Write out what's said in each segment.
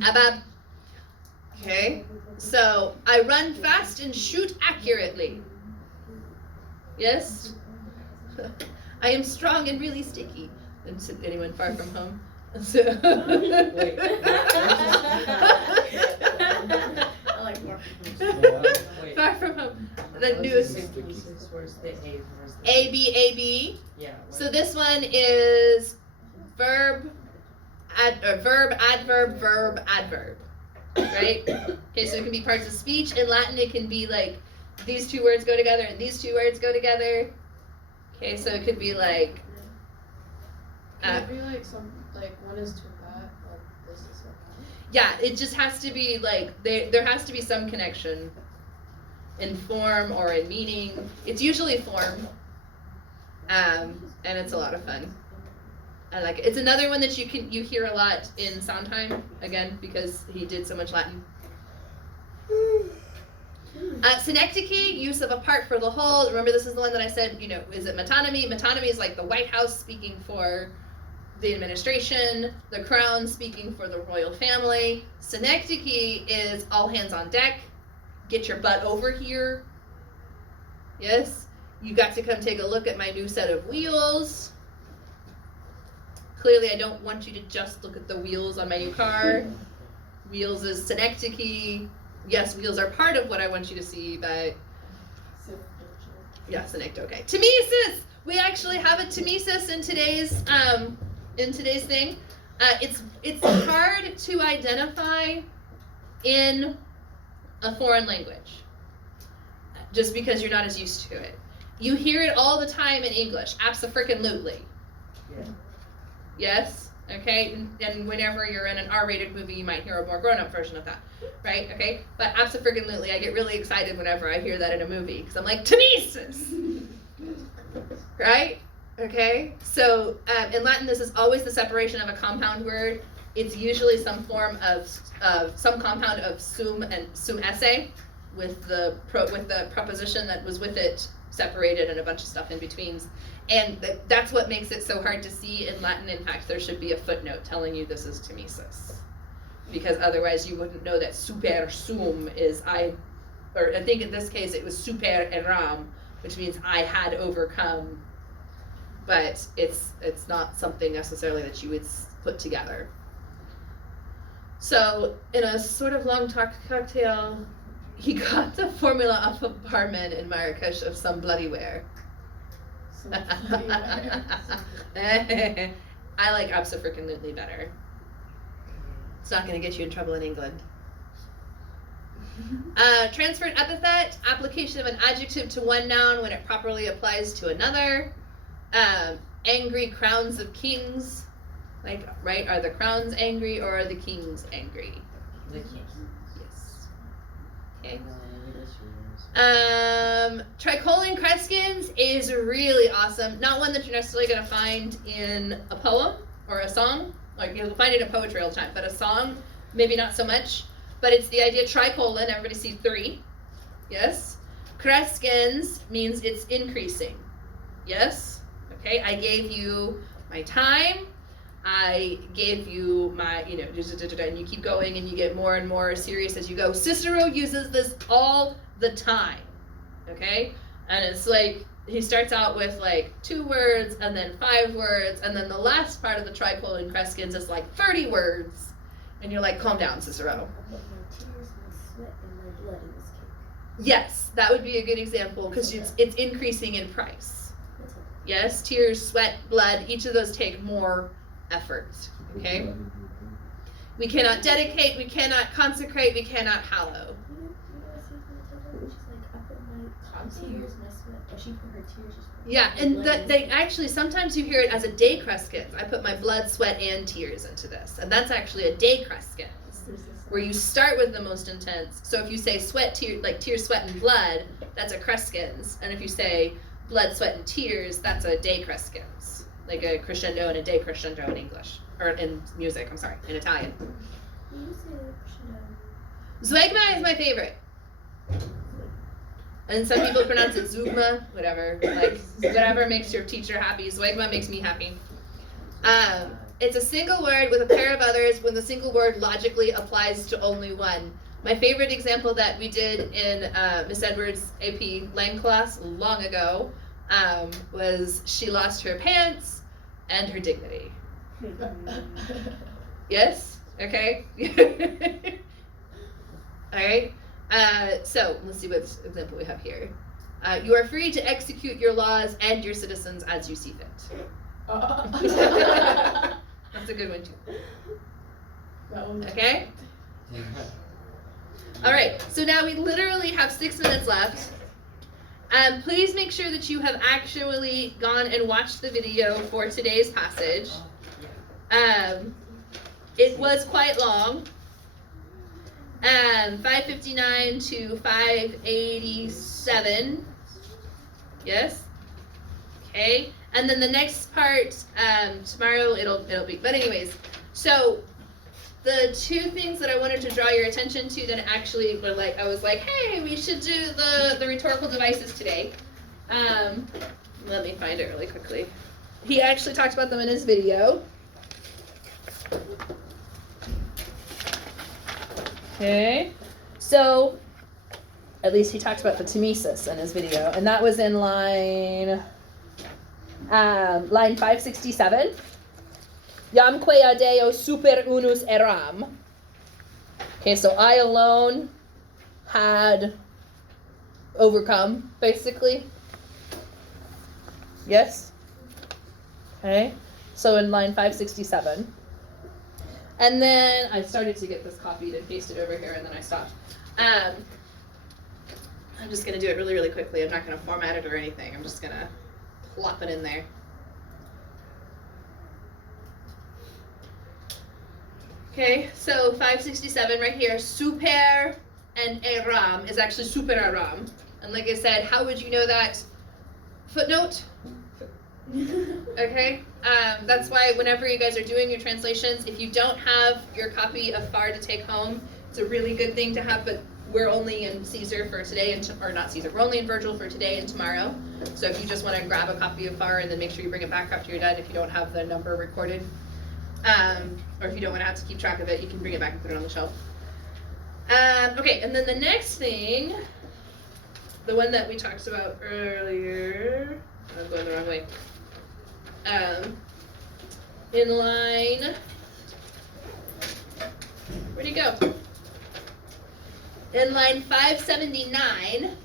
Abab. Okay, so I run fast and shoot accurately. Yes? I am strong and really sticky. Anyone far from home? So Wait. I like more. Wait. far from home. The newest Where's the A? A B A B. Yeah. So this one is verb, adverb, verb, adverb. Right? Okay, so it can be parts of speech. In Latin, it can be like these two words go together and these two words go together. Okay, so it could be like. Can it be like some, like one is to that, like this is like that? Yeah, it just has to be like there has to be some connection in form or in meaning. It's usually form, and it's a lot of fun. I like it. It's another one that you hear a lot in Sondheim, again because he did so much Latin. Synecdoche, use of a part for the whole. Remember, this is the one that I said. Is it metonymy? Metonymy is like the White House speaking for the administration, the crown speaking for the royal family. Synecdoche is all hands on deck. Get your butt over here. Yes, you got to come take a look at my new set of wheels. Clearly, I don't want you to just look at the wheels on my new car. Wheels is synecdoche. Yes, wheels are part of what I want you to see, but yeah, synecdoche. Tmesis. We actually have a tmesis in today's thing. It's hard to identify in a foreign language, just because you're not as used to it. You hear it all the time in English. Abso-frickin-lutely. Yeah. Yes. Okay. And whenever you're in an R-rated movie, you might hear a more grown-up version of that, right? Okay. But abso-frickin-lutely, I get really excited whenever I hear that in a movie because I'm like, tmesis, right? Okay. So in Latin, this is always the separation of a compound word. It's usually some form of some compound of sum and sum esse with the preposition that was with it separated and a bunch of stuff in between. And that's what makes it so hard to see in Latin. In fact, there should be a footnote telling you this is tmesis, because otherwise you wouldn't know that super sum is I think in this case it was super eram, which means I had overcome. But it's not something necessarily that you would put together. So in a sort of long cocktail, he got the formula off a barman in Marrakesh of some bloody wear. I like abso-frickin-lutely better. It's not going to get you in trouble in England. Transferred epithet, application of an adjective to one noun when it properly applies to another. Angry crowns of kings. Like, right, are the crowns angry or are the kings angry? The kings. Yes. Okay. Tricolon Crescens is really awesome. Not one that you're necessarily going to find in a poem or a song. Like, you'll find it in poetry all the time, but a song, maybe not so much. But it's the idea tricolon, everybody see 3. Yes? Crescens means it's increasing. Yes? Okay, I gave you my time. I gave you my, and you keep going and you get more and more serious as you go. Cicero uses this all the time, okay? And it's like, he starts out with like 2 words and then 5 words, and then the last part of the tricolon crescens is like 30 words. And you're like, calm down, Cicero. My tears, my sweat, and my blood in this cake. Yes, that would be a good example because it's increasing in price. Yes, tears, sweat, blood, each of those take more effort, okay? We cannot dedicate, we cannot consecrate, we cannot hallow. She's like, I put my tears, my sweat, or she put her tears. Yeah, and they actually, sometimes you hear it as a decrescens. I put my blood, sweat, and tears into this. And that's actually a decrescens, where you start with the most intense. So if you say sweat, tear, like tears, sweat, and blood, that's a crescens. And if you say blood, sweat, and tears, that's a decrescens. Like a crescendo and a decrescendo in English. Or in music, I'm sorry, in Italian. You say crescendo. Zeugma is my favorite. And some people pronounce it Zeugma, whatever. Like, whatever makes your teacher happy. Zeugma makes me happy. It's a single word with a pair of others when the single word logically applies to only one. My favorite example that we did in Miss Edwards' AP Lang class long ago was she lost her pants and her dignity. Yes? Okay? Alright? So, let's see what example we have here. You are free to execute your laws and your citizens as you see fit. That's a good one too. That one. Okay? Alright, so now we literally have 6 minutes left. Please make sure that you have actually gone and watched the video for today's passage. It was quite long. 5:59 to 5:87. Yes? Okay. And then the next part, tomorrow it'll be, but anyways, so the 2 things that I wanted to draw your attention to that actually were like, I was like, hey, we should do the rhetorical devices today. Let me find it really quickly. He actually talked about them in his video. Okay, so at least he talked about the Timesis in his video, and that was in line 567. Yam que adeo super unus eram. Okay, so I alone had overcome, basically. Yes? Okay, so in line 567. And then I started to get this copied and pasted over here, and then I stopped. I'm just going to do it really, really quickly. I'm not going to format it or anything. I'm just going to plop it in there. Okay, so 567 right here, super and eram is actually super aram. And like I said, how would you know that? Footnote? Okay, that's why whenever you guys are doing your translations, if you don't have your copy of Far to take home, it's a really good thing to have, but we're only in Caesar for today, or not Caesar, we're only in Virgil for today and tomorrow. So if you just want to grab a copy of Far and then make sure you bring it back after you're done if you don't have the number recorded. Or if you don't want to have to keep track of it, you can bring it back and put it on the shelf. Okay, and then the next thing, the one that we talked about earlier, I'm going the wrong way. In line, where'd he go? In line 579,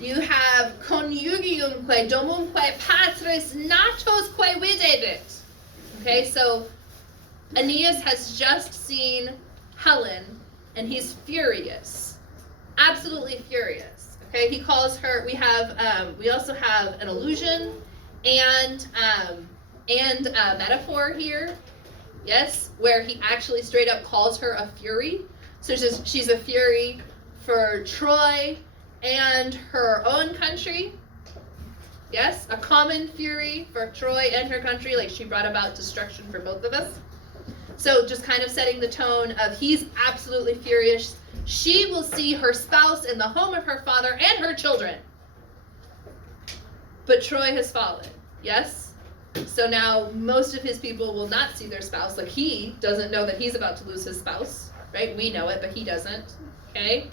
you have conjugiumque domumque patris natosque videbit. Okay, so Aeneas has just seen Helen, and he's furious, absolutely furious. Okay, he calls her. We also have an allusion and a metaphor here. Yes, where he actually straight up calls her a fury. So she's a fury for Troy and her own country. Yes, a common fury for Troy and her country, like she brought about destruction for both of us. So just kind of setting the tone of he's absolutely furious. She will see her spouse in the home of her father and her children. But Troy has fallen, yes? So now most of his people will not see their spouse. Like he doesn't know that he's about to lose his spouse, right? We know it, but he doesn't, okay?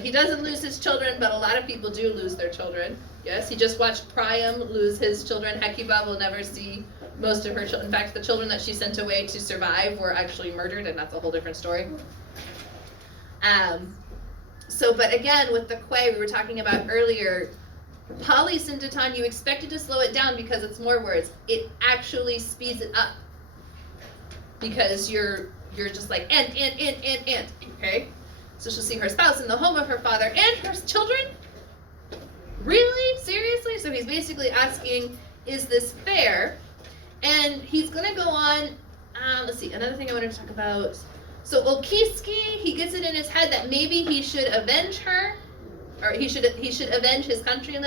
He doesn't lose his children, but a lot of people do lose their children. Yes, he just watched Priam lose his children. Hecuba will never see most of her children. In fact, the children that she sent away to survive were actually murdered, and that's a whole different story. But again, with the Quay we were talking about earlier, polysyndeton, you expected to slow it down because it's more words. It actually speeds it up because you're just like, and, okay? So she'll see her spouse in the home of her father and her children? Really? Seriously? So he's basically asking, is this fair? And he's going to go on, let's see, another thing I wanted to talk about. So Olkiski, he gets it in his head that maybe he should avenge her, or he should avenge his country,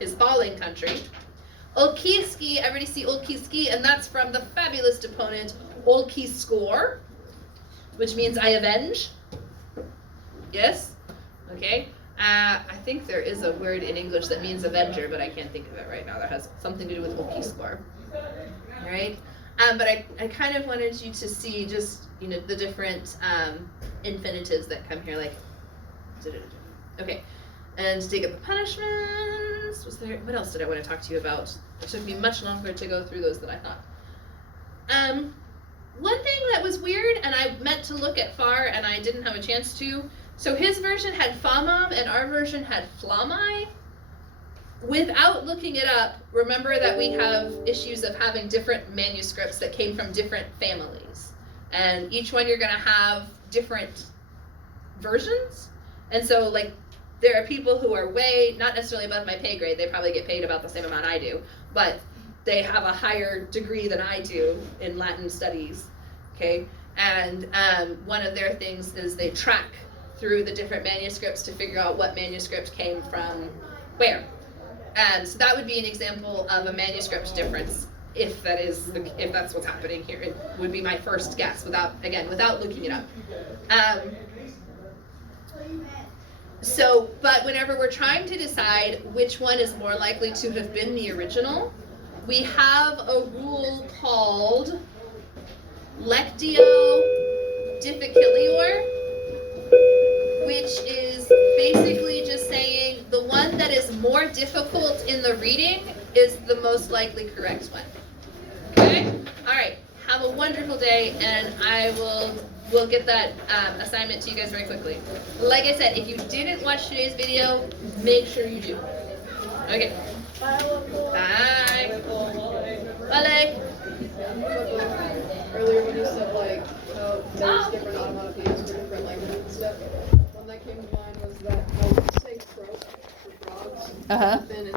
his falling country. Olkiski, everybody see Olkiski, and that's from the fabulous deponent Olkiskor, which means I avenge. Yes? Okay. I think there is a word in English that means Avenger, but I can't think of it right now. That has something to do with OP score. All right. But I kind of wanted you to see just, the different infinitives that come here, like, okay. And dig up the punishments. What else did I want to talk to you about? It took me much longer to go through those than I thought. One thing that was weird, and I meant to look at Far, and I didn't have a chance to. So his version had Famam, and our version had Flamai. Without looking it up, remember that we have issues of having different manuscripts that came from different families. And each one you're going to have different versions. And so, like, there are people who are way, not necessarily above my pay grade, they probably get paid about the same amount I do, but they have a higher degree than I do in Latin studies, okay? And one of their things is they track through the different manuscripts to figure out what manuscript came from where. So that would be an example of a manuscript difference, if that's what's happening here. It would be my first guess without looking it up. But whenever we're trying to decide which one is more likely to have been the original, we have a rule called Lectio Difficilior, which is basically just saying the one that is more difficult in the reading is the most likely correct one. Okay? All right. Have a wonderful day, and we'll get that assignment to you guys very quickly. Like I said, if you didn't watch today's video, make sure you do. Okay. Bye. Bye. Earlier when you said like there's different onomatopoeias for different languages and stuff, one that came to mind was that how you say croak for frogs. Uh-huh. Then in